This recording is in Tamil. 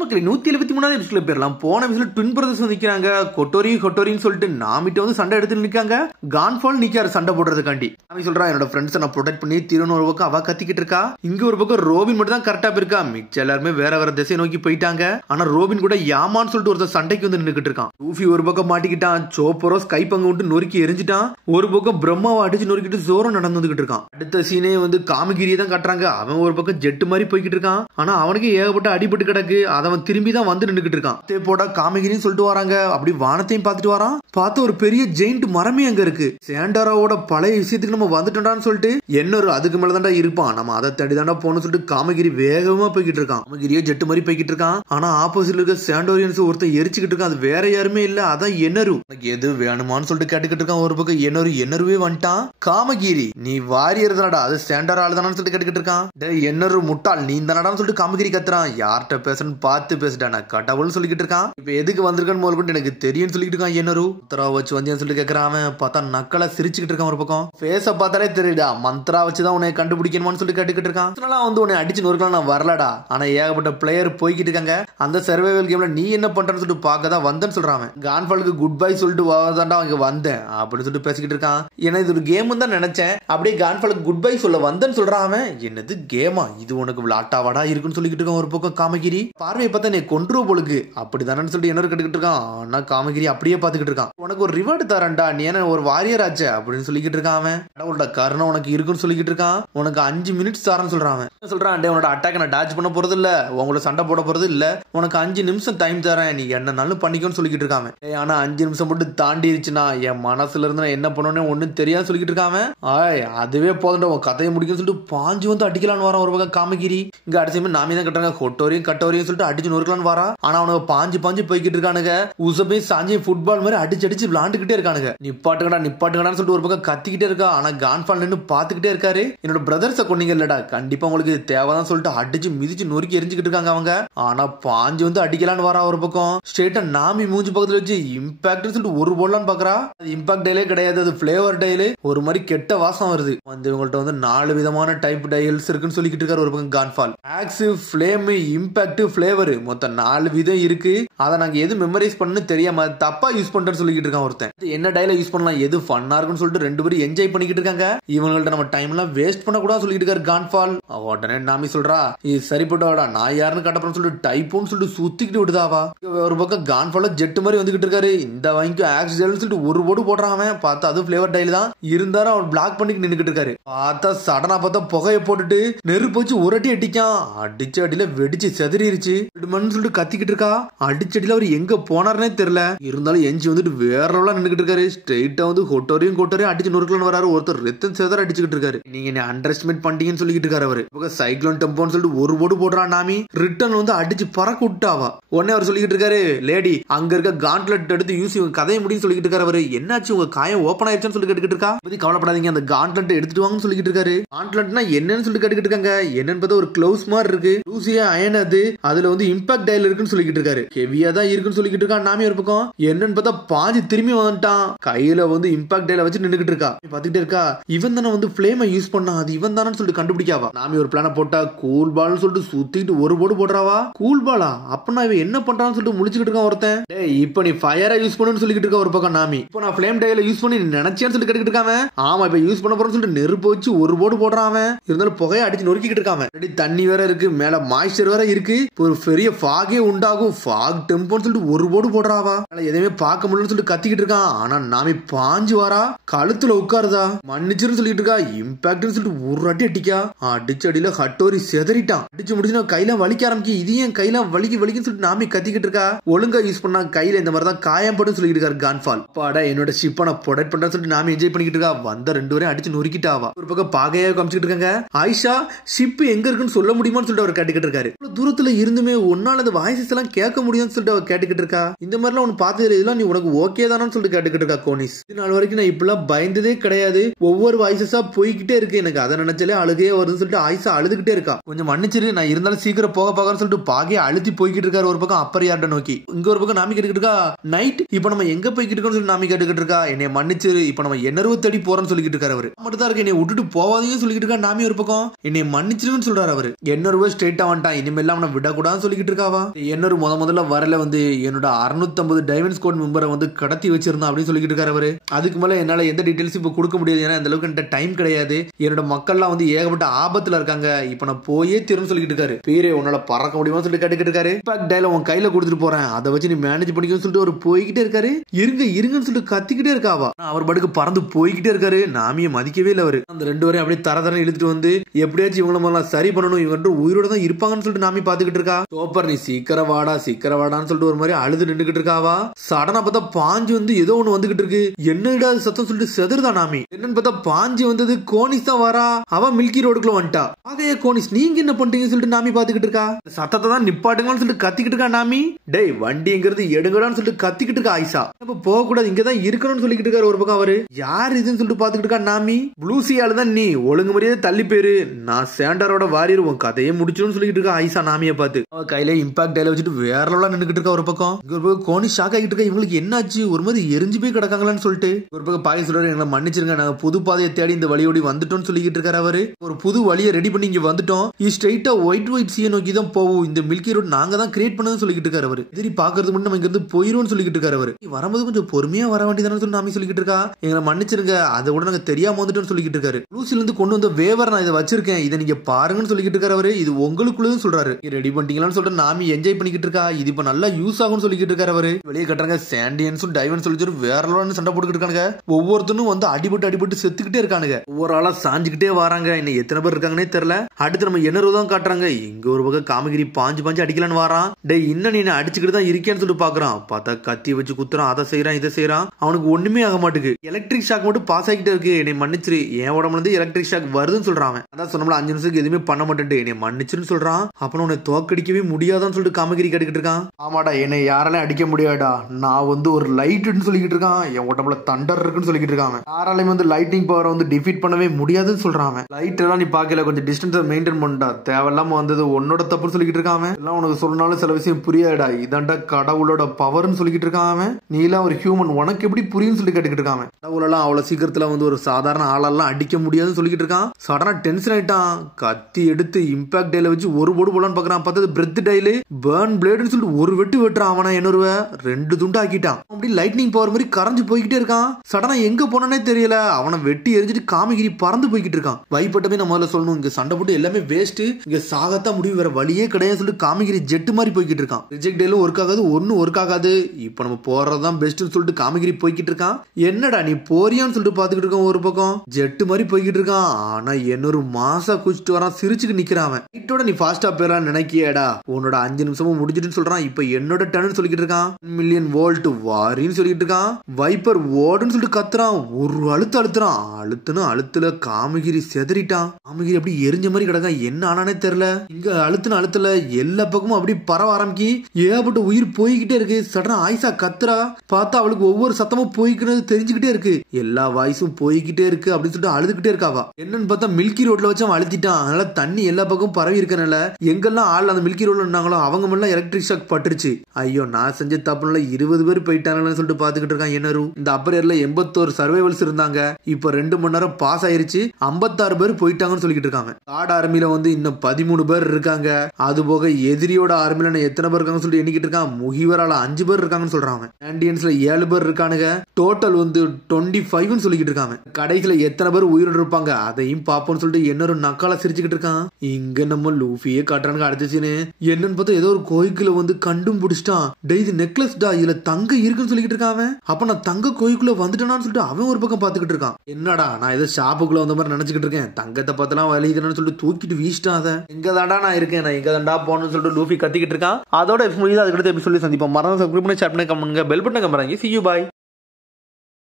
மக்களே 173வது எபிசோட்ல பேரலாம். போன எபிசோட்ல ட்வின் பிரதர்ஸ் நிக்கிறாங்க. கொட்டோரின்னு சொல்லிட்டு நாமிட்ட வந்து சண்டை எடுத்து நிக்காங்க. கான்ஃபால் நிக்காரு சண்டை போடுறதுக்காண்டி. நாமி சொல்றா என்னோட ஃப்ரெண்ட்ஸ் நான் ப்ரொடெக்ட் பண்ணி தீரணும். ஒரு பக்கம் அவ கத்திக்கிட்டு இருக்கா. இங்க ஒரு பக்கம் ரோபின் மட்டும் தான் கரெக்டா போயிருக்கா. மிச்ச எல்லாருமே வேற திசை நோக்கி போயிட்டாங்க. ஆனா ரோபின் கூட யாமான்னு சொல்லிட்டு ஒருத்தர் சண்டைக்கு வந்து நின்னுக்கிட்டு இருக்கான். லூஃபி ஒரு பக்கம் மாட்டிக்கிட்டான். சோப்பரோ ஸ்கை பங்கு விட்டு நொறுக்கி எரிஞ்சிட்டான். ஒரு பக்கம் பிரம்மாவை அடிச்சு நொறுக்கிட்டு ஜோரோ நடந்து வந்துகிட்டு இருக்கான். அடுத்த சீனே வந்து காமகிரியை தான் காட்டுறாங்க. அவன் ஒரு பக்கம் ஜெட் மாதிரி போய்கிட்டு இருக்கான். ஆனா அவனுக்கு ஏகப்பட்ட அடிபட்டு கிடக்கு. அவன் திரும்பி தான் வந்து நின்னுக்கிட்டு இருக்கான். போட காமகிரின்னு சொல்லிட்டு வராங்க. அப்படி வானத்தையும் பார்த்துட்டு வரான். பார்த்து ஒரு பெரிய ஜெயிண்ட் மரமே அங்க இருக்கு. சாண்டாராவோட பழைய விஷயத்துக்கு நம்ம வந்துட்டோம்னு சொல்லிட்டு என்னொரு அதுக்கு மேலதான்டா இருப்பான். நம்ம அதை தேடிதாண்டா போகணும்னு சொல்லிட்டு காமகிரி வேகமா போய்கிட்டு இருக்கான். காமகிரியே ஜெட் மாதிரி போய்கிட்டு இருக்கான். ஆனா ஆப்போசிட்ல இருக்க சாண்டோரியன்ஸ் ஒருத்தன் எரிச்சுக்கிட்டு இருக்கான். அது வேற யாருமே இல்ல, அதான் என்னரு. எது வேணுமான்னு சொல்லிட்டு கேட்டுக்கிட்டு இருக்கான். ஒரு பக்கம் என்னருவே வந்துட்டான். காமகிரி நீ வாரியர் தானடா, அது சாண்டாரா ஆளுதானு சொல்லிட்டு கேட்டுக்கிட்டு இருக்கான். என்னரு முட்டாள் நீ தானடான்னு சொல்லிட்டு காமகிரி கத்துறான். யார்கிட்ட பேசணும்னு பார்த்து பேசிட்டா நான் கடவுள்னு சொல்லிக்கிட்டு இருக்கான். இப்ப எதுக்கு வந்திருக்கான்னு முதல் கொண்டு எனக்கு தெரியும் சொல்லிட்டு இருக்கான். என்னரு மந்த்ரா வச்சு வந்தியான்னு சொல்லிட்டு கேட்கறான். அவன் பார்த்தா நக்கலா சிரிச்சுக்கிட்டு இருக்கான். ஒரு பக்கம் பேச பார்த்தாலே தெரியுதா மந்த்ரா வச்சுதான் உன்னை கண்டுபிடிக்கணும்னு சொல்லிட்டு கேட்டுக்கிட்டு இருக்கான். வந்து உன்னை அடிச்சு நொறுக்கலாம் நான் வரலடா. ஆனா ஏகப்பட்ட பிளேயர் போய்கிட்டு இருக்காங்க. அந்த சர்வைவல் கேம்ல நீ என்ன பண்றன்னு சொல்லிட்டு பார்க்க தான் வந்தேன்னு சொல்றான். கான்ஃபாலுக்கு குட் பை சொல்லிட்டு வாதாண்டா அவங்க வந்தேன் அப்படின்னு சொல்லிட்டு பேசிக்கிட்டு இருக்கான். ஏன்னா இது ஒரு கேம் தான் நினைச்சேன். அப்படியே கான்ஃபாலுக்கு குட் பை சொல்ல வந்தேன்னு சொல்றான். அவன் என்னது கேமா இது உனக்கு விளாட்டாவாடா இருக்குன்னு சொல்லிக்கிட்டு இருக்கான். ஒரு பக்கம் காமகிரி பார்வையை பார்த்தா நீ கொன்றுவ போலுக்கு அப்படிதானு சொல்லிட்டு என்ன கேட்டுக்கிட்டு இருக்கான். ஆனா காமகிரி அப்படியே பாத்துக்கிட்டு இருக்கான். உனக்கு ஒரு ரிவார்டு தரேன்டா, நீ என்ன ஒரு வாரியர் ஆச்சு அப்படின்னு சொல்லிக்கிட்டு இருக்கான். அவன் கடவுளோட கருணை உனக்கு இருக்குன்னு சொல்லிக்கிட்டு இருக்கான். உனக்கு 5 மினிட்ஸ் தரேன்னு சொல்றான். அவன் சொல்றான் உன்னோட அட்டாக் நான் டாச் பண்ண போறது இல்ல, உங்களோட சண்டை போட போறது இல்ல, உனக்கு 5 நிமிஷம் டைம் தரேன், நீ என்னன்னாலும் பண்ணிக்கோன்னு சொல்லிக்கிட்டு இருக்கான். ஆனா 5 நிமிஷம் மட்டும் தாண்டிடுச்சுன்னா என் மனசுல இருந்து நான் என்ன பண்ணணும்னு ஒண்ணும் தெரியாது சொல்லிக்கிட்டு இருக்கான். அதுவே போதும் உன் கதையை முடிக்கும்னு சொல்லிட்டு பாஞ்சு வந்து அடிக்கலான்னு வரான். ஒரு பக்கம் காமகிரி இங்க அடிச்சு நாமி தான் கட்டுறாங்க. கட்டோரியும் சொல்லிட்டு அடிச்சு நொறுக்கலான்னு வரா. ஆனா அவனுக்கு பாஞ்சு போய்கிட்டு இருக்கானுங்க. உசபே சாஞ்சி ஃபுட்பால் மாதிரி அடிச்சு விளாண்டுகிட்டே இருக்கானுங்க. நிப்பாட்டுங்கடான்னு சொல்லிட்டு ஒரு பக்கம் கத்திக்கிட்டே இருக்கா. ஆனா கான்ஃபால் நின்னு பாத்துக்கிட்டே இருக்காரு. என்னோட பிரதர்ஸ கொன்னீங்க இல்லடா, கண்டிப்பா உங்களுக்கு இது தேவைதான் சொல்லிட்டு அடிச்சு மிதிச்சு நொறுக்கி எரிஞ்சுக்கிட்டு இருக்காங்க அவங்க. ஆனா பாஞ்சு வந்து அடிக்கலான்னு வரா. ஒரு பக்கம் ஸ்ட்ரெயிட்டா நாமி மூஞ்சி பக்கத்துல வச்சு இம்பாக்ட் சொல்லிட்டு ஒரு போடலான்னு பாக்குறா. அது இம்பாக்ட் டைலே கிடையாது, அது பிளேவர் டைலு. ஒரு மாதிரி கெட்ட வாசம் வருது. வந்து இவங்கள்ட்ட வந்து 4 விதமான டைப் டைல்ஸ் இருக்குன்னு சொல்லிக்கிட்டு இருக்காரு. ஒரு பக்கம் கான்ஃபால் ஆக்ஸ் ஃபிளேம் இம்பாக்ட் பிளேவர் மொத்தம் 4 விதம் இருக்கு. அதை நாங்க எது மெமரைஸ் பண்ணு தெரியாம தப்பா யூஸ் பண்றேன்னு சொல்லிக்கிட்டு இருக்கான். ஒருத்தன் என்ன டைல யூஸ் பண்ணலாம் எது ஃபன்னா இருக்குன்னு சொல்லிட்டு 2 பேரும் என்ஜாய் பண்ணிக்கிட்டு இருக்காங்க. இவங்கள்ட்ட நம்ம டைம் எல்லாம் வேஸ்ட் பண்ண கூட சொல்லிட்டு இருக்காரு கான்ஃபால். உடனே நாமி சொல்றா இது சரிப்பட்டவாடா, நான் யாருன்னு காட்டப்பறேன்னு சொல்லிட்டு டைப்போன்னு சொல்லிட்டு சுத்திக்கிட்டு விடுதாவா. ஒரு பக்கம் கான்ஃபால ஜெட் மாதிரி வந்துகிட்டு இருக்காரு. இந்த வாங்கி ஆக்ஸ் டைல்னு சொல்லிட்டு ஒரு போடு போடுறான். அவன் பார்த்தா அது பிளேவர் டைல் தான் இருந்தாலும் அவன் பிளாக் பண்ணி நின்னுக்கிட்டு இருக்காரு. பார்த்தா சடனா பார்த்தா புகையை போட்டுட்டு நெருப்பு வச்சு ஒரு அடி அடிக்கான். அடிச்ச அடியில வெடிச்சு செதறிடுச்சு சொல்லிட்டு கத்திக்கிட்டு இருக்கா. அடிச்ச அடியில அவர் எங்க போனாருன்னே தெரியல. இருந்தாலும் எஞ்சி வந்துட்டு வேற லெவலா நின்னுக்கிட்டு இருக்காரு. ஸ்ட்ரெயிட்டா வந்து கொட்டோரியும் அடிச்சு நொறுக்கலான்னு வராரு. ஒருத்தர் ரத்தம் செதற அடிச்சுக்கிட்டு இருக்காரு. நீங்க என்ன அண்டர் எஸ்டிமேட் பண்ணிட்டீங்கன்னு சொல்லிக்கிட்டு இருக்காரு. அவரு சைக்ளோன் டெம்போன்னு சொல்லிட்டு ஒரு போடு போடுறான். நாமி ரிட்டர்ன் வந்து அடிச்சு பறக்க விட்டாவா. உடனே அவர் சொல்லிக்கிட்டு இருக்காரு லேடி அங்க இருக்க காண்ட்லெட் எடுத்து யூஸ் கதையை முடியும் சொல்லிக்கிட்டு இருக்காரு. அவரு என்னாச்சு உங்க காயம் ஓபன் ஆயிடுச்சுன்னு சொல்லி கேட்டுக்கிட்டு இருக்கா. பத்தி கவலைப்படாதீங்க அந்த காண்ட்லெட் எடுத்துட்டு வாங்கன்னு சொல்லிக்கிட்டு இருக்காரு. காண்ட்லெட்னா என்னன்னு சொல்லிட்டு கேட்டுக்கிட்டு இருக்காங்க. என்னன்னு பார்த்தா ஒரு க்ளவுஸ் மாதிரி இருக்கு. லூசியா அயன் அது அதுல வந்து இம்பாக்ட் டைல் இருக்குன்னு சொல்லிக்கிட்டு இருக்காரு. ஹெவியா தான் இருக்குன்னு சொல்லிக்கிட்டு இருக்கா. நாமி ஒரு பக்கம் என்னன்னு பார்த்தா பாஞ்சு திரும்பி வந்துட்டான். கையில வந்து இம்பாக்ட் டைல வச்சு நின்னுக்கிட்டு இருக்கா. பாத்துக்கிட்டே இருக்கா. இவன் தானே வந்து பிளேமை யூஸ் பண்ணா, அது இவன் தானு சொல்லிட்டு கண்டுபிடிக்காவா. நாமி ஒரு பிளான போட்டா கூல் பால்னு சொல்லிட்டு சுத்திட்டு ஒரு போடு போடுறாவா. கூல் பாலா அப்பனா இவன் என்ன பண்றான்னு சொல்லிட்டு முடிச்சுக்கிட்டு இருக்கான் ஒருத்தன். இப்ப நீ ஃபயரா யூஸ் பண்ணுன்னு சொல்லிக்கிட்டு இருக்க. ஒரு பக்கம் நாமி இப்ப நான் ஃப்ளேம் டைல யூஸ் பண்ணி நினைச்சேன்னு சொல்லிட்டு கேட்டுக்கிட்டு இருக்காம. ஆமா இப்ப யூஸ் பண்ண போறேன்னு சொல்லிட்டு நெருப்பு வச்சு ஒரு போடு போடுறான். அவன் இருந்தாலும் புகையை அடிச்சு நொறுக்கிட்டு இருக்காம. தண்ணி வேற இருக்கு, மேல மாய்ஸ்சர் வேற இருக்கு. ஒரு பெரிய ஃபாகே உண்டாகும். ஃபாக் டெம்போன்னு சொல்லிட்டு ஒரு போடு போடுறாவா. எதுவுமே பார்க்க முடியலன்னு சொல்லிட்டு கத்திக்கிட்டு இருக்கான். ஆனா நாமி பாஞ்சு வரா. கழுத்துல உட்காருதா. மன்னிச்சுன்னு சொல்லிட்டு இருக்கா. இம்பாக்ட்னு சொல்லிட்டு ஒரு அடி அடிக்கா. அடிச்ச அடியில ஹட்டோரி செதறிட்டான். அடிச்சு முடிச்சு கையில வலிக்க ஆரம்பிச்சு. இதையும் கையில வலிக்குன்னு சொல்லிட்டு நாமி கத்திக்கிட்டு இருக்கா. ஒழுங்கா யூஸ் பண்ணா கையில இந்த மாதிரி தான் காயம் படும் சொல்லிட்டு இருக்காரு கான்ஃபால். பாடா என்னோட ஷிப்பை நான் ப்ரொடெக்ட் பண்றேன்னு சொல்லிட்டு நாமி என்ஜாய் பண்ணிக்கிட்டு இருக்கா. வந்த 2 பேரும் அடிச்சு நொறுக்கிட்டாவா. ஒரு பக்கம் பாகையா காமிச்சிட்டு இருக்காங்க. ஆயிஷா ஷிப் எங்க இருக்குன்னு சொல்ல முடியுமான்னு சொல்லிட்டு அவர் கேட்டுக்கிட்டு இருக்காரு. தூரத்துல இருந்துமே ஒன்னால அந்த வாய்ஸ் எல்லாம் கேட்க முடியும்னு சொல்லிட்டு அவர் கேட்டுக்கிட்டு இருக்கா. இந்த மாதிரிலாம் ஒன்னு பார்த்தது இதெல்லாம் நீ உனக்கு ஓகே தானு சொல்லிட்டு கேட்டுக்கிட்டு இருக்கா கோனிஸ். இது நாள் வரைக்கும் நான் இப்பெல்லாம் பயந்ததே கிடையாது. ஒவ்வொரு வாய்ஸஸா போய்கிட்டே இருக்கு. எனக்கு அதை நினைச்சாலே அழுகையே வருதுன்னு சொல்லிட்டு ஆயிஷா அழுதுகிட்டே இருக்கா. கொஞ்சம் மன்னிச்சிரு நான் இருந்தாலும் சீக்கிரம் போக பாக்கன்னு சொல்லிட்டு பாகையை அழுத்தி போய்கிட்டு இருக்காரு. ஒரு பக்கம் அப்பர் யார்ட நோக்கி. இங்க ஒரு பக்கம் நாமி கேட்டுக்கிட்டு இருக்கா. நைட் இப்ப நம்ம எங்க போய்கிட்டு இருக்கோம்னு சொல்லி நாமி கேட்டுக்கிட்டு இருக்கா. என்னை மன்னிச்சிரு இப்ப நம்ம என்னருவ தேடி போறோம்னு சொல்லிட்டு இருக்காரு. அவரு மட்டும் தான் இருக்கு என்னை விட்டுட்டு போவாதீங்கன்னு சொல்லிட்டு இருக்கா. நாமி ஒரு பக்கம் என்னை மன்னிச்சிருன்னு சொல்றாரு. அவரு என்னருவ ஸ்ட்ரெயிட்டா வந்துட்டான். இனிமேல் அவனை விடக்கூடாதுன்னு சொல்லிக்கிட்டு இருக்காவா. என்னொரு முதல்ல வரல வந்து என்னோட 650 டைமண்ட் ஸ்குவாட் மெம்பரை வந்து கடத்தி வச்சிருந்தான் அப்படின்னு சொல்லிக்கிட்டு இருக்காரு அவரு. அதுக்கு மேல என்னால எந்த டீடைல்ஸ் இப்ப கொடுக்க முடியாது, ஏன்னா அந்த அளவுக்கு என்கிட்ட டைம் கிடையாது. என்னோட மக்கள்லாம் வந்து ஏகப்பட்ட ஆபத்துல இருக்காங்க, இப்ப நான் போயே தீரும்னு சொல்லிக்கிட்டு இருக்காரு. பேரே உன்னால பறக்க முடியுமா சொல்லிட்டு கேட்டுக்கிட்டு இருக்காரு. இம்பாக்ட் டேல உன் கையில கொடுத்துட்டு போறேன், அதை வச்சு நீ மேனேஜ் பண்ணிக்கணும்னு சொல்லிட்டு ஒரு போய்கிட்டே இருக்காரு. இருங்கன்னு சொல்லிட்டு கத்திக்கிட்டே இருக்காவா. அவர் படுக்கு பறந்து போய்கிட்டே இருக்காரு. நாமியை மதிக்கவே இல்லை அவரு. அந்த ரெண்டு வரையும் அப்படியே தர இழுத்துட்டு வந்து எப்படியாச்சும் இவங்கள முதல்ல சரி பண்ணணும், இவங்க உயிரோட தான் இருப்பாங்கன்னு சொல்லிட்டு நாமி பாத்துக்கிட்டு இருக்கா. சோப்பர் நீ சீக்கிரம் வாடான்னு சொல்லிட்டு ஒரு மாதிரி அழுது நின்றுகிட்டு இருக்காவா. சடனா பார்த்தா பாஞ்சு வந்து ஏதோ ஒண்ணு வந்துகிட்டு இருக்கு. என்னடா சத்தம் சொல்லிட்டு செதறுதா நாமி. என்னன்னு பார்த்தா பாஞ்சு வந்தது கோனிஸ் தான் வரா. அவ மில்கி ரோடுக்குள்ள வந்துட்டா. அதே கோனிஸ் நீங்க என்ன பண்றீங்கன்னு சொல்லிட்டு நாமி பாத்துக்கிட்டு இருக்கா. சத்தத்தை தான் நிப்பாட்டுங்கன்னு சொல்லிட்டு கத்திக்கிட்டு இருக்கா நாமி. டேய் வண்டிங்கிறது எடுங்கடான்னு சொல்லிட்டு கத்திக்கிட்டு இருக்கா ஆயிஷா. இப்ப போக கூடாது, இங்கதான் இருக்கணும்னு சொல்லிக்கிட்டு இருக்காரு ஒரு பக்கம் அவரு. யார் இதுன்னு சொல்லிட்டு பாத்துக்கிட்டு இருக்கா நாமி. ப்ளூசியால தான் நீ ஒழுங்கு மரியாதை தள்ளி பேரு, நான் சேண்டரோட வாரியர், உன் கதையை முடிச்சிடும் சொல்லிட்டு இருக்கா ஆயிஷா நாமியை பார்த்து. அவ கையில இம்பாக்ட் டைல வச்சுட்டு வேற லெவலா நின்னுகிட்டு இருக்கா ஒரு பக்கம். ஒரு பக்கம் கோனி ஷாக் ஆகிட்டு இருக்கா. இவங்களுக்கு என்னாச்சு, ஒரு மாதிரி எரிஞ்சு போய் கிடக்காங்களான்னு சொல்லிட்டு. ஒரு பக்கம் பாய் சொல்றாரு, எங்களை மன்னிச்சிருங்க, நாங்க புது பாதையை தேடி இந்த வழியோடி வந்துட்டோம்னு சொல்லிக்கிட்டு இருக்காரு அவரு. ஒரு புது வழியை ரெடி பண்ணி இங்க வந்துட்டோம், ஸ்ட்ரைட்டா ஒயிட் சீயை நோக்கி தான் போவோம், இந்த மில்கி ரோட் நாங்க தான் கிரியேட் பண்ணதுன்னு சொல்லிக்கிட்டு இருக்காரு அவரு. எதிரி பாக்குறது மட்டும் நம்ம இங்க இருந்து போயிருவோம்னு சொல்லிக்கிட்டு இருக்காரு அவரு. வரும்போது கொஞ்சம் பொறுமையா வர வேண்டியதானு சொல்லி நாமி சொல்லிக்கிட்டு இருக்கா. எங்களை மன்னிச்சிருங்க, அதை கூட நாங்க தெரியாம வந்துட்டோம்னு சொல்லிக்கிட்டு இருக்காரு. லூசில இருந்து கொண்டு வந்த வேவர் நான் இதை வச்சிருக்கேன், இதை நீங்க பாருங்கன்னு சொல்லிக்கிட்டு இருக்காரு அவரு. இது உங்களுக்குள்ளதுன்னு சொல்றாரு. ரெடி பண்ணிட்டீங்களான்னு சொல்லிட்டு நாமி என்ஜாய் பண்ணிக்கிட்டு இருக்கா. இது இப்ப நல்லா யூஸ் ஆகும்னு சொல்லிக்கிட்டு இருக்காரு அவரு. வெளியே கட்டுறாங்க சாண்டியன்ஸும் டைவன் சொல்லிட்டு வேற லெவல்ல சண்டை போட்டுக்கிட்டு இருக்காங்க. ஒவ்வொருத்தனும் வந்து அடிபட்டு செத்துக்கிட்டே இருக்கானுங்க. ஒவ்வொரு ஆளா சாஞ்சுக்கிட்டே வராங்க. இன்னும் எத்தனை பேர் இருக்காங்கன்னே தெரியல. அடுத்து நம்ம என்ன தான் காட்டுறாங்க. இங்க ஒரு பக்கம் காமகிரி பாஞ்சு அடிக்கலான்னு வாரான். டேய் இன்னும் நீ அடிச்சுக்கிட்டு தான் இருக்கேன்னு சொல்லிட்டு பாக்குறான். பார்த்தா கத்தி வச்சு குத்துறான், அதை செய்யறான் இதை செய்யறான். அவனுக்கு ஒண்ணுமே ஆக மாட்டுக்கு. எலக்ட்ரிக் ஷாக் மட்டும் பாஸ் ஆகிட்டே இருக்கு. என்னை மன்னிச்சிரு, என் உடம்புல இருந்து எலக்ட்ரிக் ஷாக் வருதுன்னு சொல்றான். அதான் சொன்னோம்ல 5 நிமிஷத்துக்கு எதுவுமே பண்ண மாட்டேன், என்னை மன்னிச்சுன்னு சொல்றான். அப்புறம் உன்னை தோக்கடிக்கவே முடியாதான்னு சொல்லிட்டு காமகிரி கேட்டுக்கிட்டு இருக்கான். ஆமாடா என்னை யாராலையும் அடிக்க முடியாடா, நான் வந்து ஒரு லைட்னு சொல்லிக்கிட்டு இருக்கான். என் உடம்புல தண்டர் இருக்குன்னு சொல்லிக்கிட்டு இருக்காங்க. யாராலையும் வந்து லைட்டிங் பவர் வந்து டிஃபீட் பண்ணவே முடியாதுன்னு சொல்றான். லைட் எல்லாம் நீ பாக்கல, கொஞ்சம் டிஸ்டன்ஸ் மெயின்டைன் பண்ணா, தேவையில்லாம வந்தது உன்னோட தப்புன்னு சொல்லிக்கிட்டு இருக்கான். எல்லாம் உனக்கு சொன்னாலும் சில விஷயம் புரியாடா, இதாண்டா கடவுளோட பவர்னு சொல்லிக்கிட்டு இருக்கான். நீ எல்லாம் ஒரு ஹியூமன், உனக்கு எப்படி புரியும் சொல்லி கேட்டுக்கிட்டு இருக்காங்க. கடவுளெல்லாம் அவ்வளவு சீக்கிரத்துல வந்து ஒரு சாதாரண ஆளெல்லாம் அடிக்க முடியாதுன்னு சொல்லிக்கிட்டு இருக்கான். சடனா டென்ஷன் ஆயிட்டான். கத்தி எடுத்து இம்பாக்ட் டைல வச்சு ஒரு போடு போலான்னு பாக்குறான். பார்த்தது பிரெத் டைலு பர்ன் பிளேடுன்னு சொல்லிட்டு ஒரு வெட்டு வெட்டுறான். அவனை என்னொருவ 2 துண்டு ஆக்கிட்டான். அப்படி லைட்னிங் பவர் மாதிரி கரைஞ்சு போய்கிட்டே இருக்கான். சடனா எங்க போனே தெரியல. அவனை வெட்டி எரிஞ்சிட்டு காமகிரி பறந்து போய்கிட்டு இருக்கான். வைப்பட்டமே நம்ம முதல்ல சொல்லணும், இங்க சண்டை போட்டு எல்லாமே வேஸ்ட், இங்க சாகத்தான் முடிவு, வேற வழியே கிடையாது சொல்லிட்டு காமகிரி ஜெட் மாதிரி போய்கிட்டு இருக்கான். ரிஜெக்ட் டேலும் ஒர்க் ஆகாது, ஒன்னும் ஒர்க் ஆகாது. இப்ப நம்ம போறதுதான் பெஸ்ட்னு சொல்லிட்டு காமகிரி போய்கிட்டு இருக்கான். என்னடா நீ போறியான்னு சொல்லிட்டு பாத்துக்கிட்டு இருக்கான். ஒரு பக்கம் ஜெட் மாதிரி போய்கிட்டு இருக்கான். ஆனா என்னொரு மாசா குச்சிட்டு வரான், சிரிச்சுக்கு நிக்கிறான். இதோட நீ ஃபாஸ்டா போயிடலாம் நினைக்கியடா, உன்னோட 5 நிமிஷமும் முடிஞ்சிட்டு சொல்றான். இப்ப என்னோட டர்ன் சொல்லிக்கிட்டு இருக்கான். மில்லியன் வோல்ட் வாரின்னு சொல்லிட்டு இருக்கான். வைப்பர் ஓடுன்னு சொல்லிட்டு கத்துறான். ஒரு அழுத்துறான். அழுத்துல காமகிரி செதறிட்டான். காமகிரி அப்படி எரிஞ்ச மாதிரி கிடக்கான். என்ன ஆனானே தெரியல. இங்க அழுத்துல எல்லா பக்கமும் அப்படி பரவ ஆரம்பிக்கி ஏகப்பட்ட உயிர் போய்கிட்டே இருக்கு. சடனா ஆயிஷா கத்துறா. பார்த்தா அவளுக்கு ஒவ்வொரு சத்தமும் போய்க்கிறது தெரிஞ்சுக்கிட்டே இருக்கு. எல்லா வாய்ஸும் போய்கிட்டே இருக்கு அப்படின்னு சொல்லிட்டு அழுதுகிட்டே இருக்காவா. என்னன்னு பார்த்தா மில்கி ரோட்ல வச்சு அவன் அழுத்திட்டான். அதனால தண்ணி எல்லா பக்கம் பரவி இருக்கனால எங்கெல்லாம் ஆள் அந்த மில்கி ரோட்ல இருந்தாங்களோ அவங்க எல்லாம் எலக்ட்ரிக் ஷாக் பட்டுருச்சு. ஐயோ நான் செஞ்ச தப்புல 20 பேர் போயிட்டாங்கன்னு சொல்லிட்டு பாத்துக்கிட்டு இருக்கான். என்னரு இந்த அப்பர் ஏர்ல 81 சர்வைவல்ஸ் இருந்தாங்க. இப்ப 2 மணி நேரம் பாஸ் ஆயிருச்சு. 56 பேர் போயிட்டாங்கன்னு சொல்லிட்டு இருக்காங்க. கார்டு ஆர்மில வந்து இன்னும் 13 பேர் இருக்காங்க. அது போக எதிரியோட ஆர்மில எத்தனை பேர் இருக்காங்கன்னு சொல்லிட்டு எண்ணிக்கிட்டு இருக்கான். முகிவரால 5 பேர் இருக்காங்கன்னு சொல்றாங்க. ஆண்டியன்ஸ்ல 7 பேர் இருக்கானுங்க. டோட்டல் வந்து 25 சொல்லிக்கிட்டு இருக்காங்க. கடைசியில எத்தனை பேர் உயிரோடு இருப்பாங்க அதையும் பாப்போம்னு சொல்லிட்டு என்னொரு நக்கால சிரிச்சுக்கிட்டு இருக்கான். இங்க நம்ம லூஃபியே காட்டுறானுங்க. அடுத்த சீனு என்னன்னு பார்த்தா ஏதோ ஒரு கோயிலுக்குள்ள வந்து கண்டும் பிடிச்சிட்டான். டே இது நெக்லஸ் டா, இதுல தங்க இருக்குன்னு சொல்லிக்கிட்டு இருக்கான். அப்ப நான் தங்க கோயிலுக்குள்ள வந்துட்டானு சொல்லிட்டு அவன் ஒரு பக்கம் பாத்துக்கிட்டு இருக்கான். என்னடா நான் ஏதோ ஷாப்புக்குள்ள வந்த மாதிரி நினைச்சுக்கிட்டு இருக்கேன். தங்கத்தை பார்த்தலாம் வலிதுன்னு சொல்லிட்டு தூக்கிட்டு வீசிட்டான். அதை எங்க தாண்டா நான் இருக்கேன், நான் எங்க தாண்டா போகணும்னு சொல்லிட்டு லூஃபி கத்திக்கிட்டு இருக்கான். அதோட முடியுது. அதுக்கடுத்து எப்படி சொல்லி சந்திப்போம். மறந்து சப்ஸ்கிரைப் பண்ணி ஷேர் பண்ணி கமெண்ட் பெல் பட்டன் கம்பறாங்க. See you bye.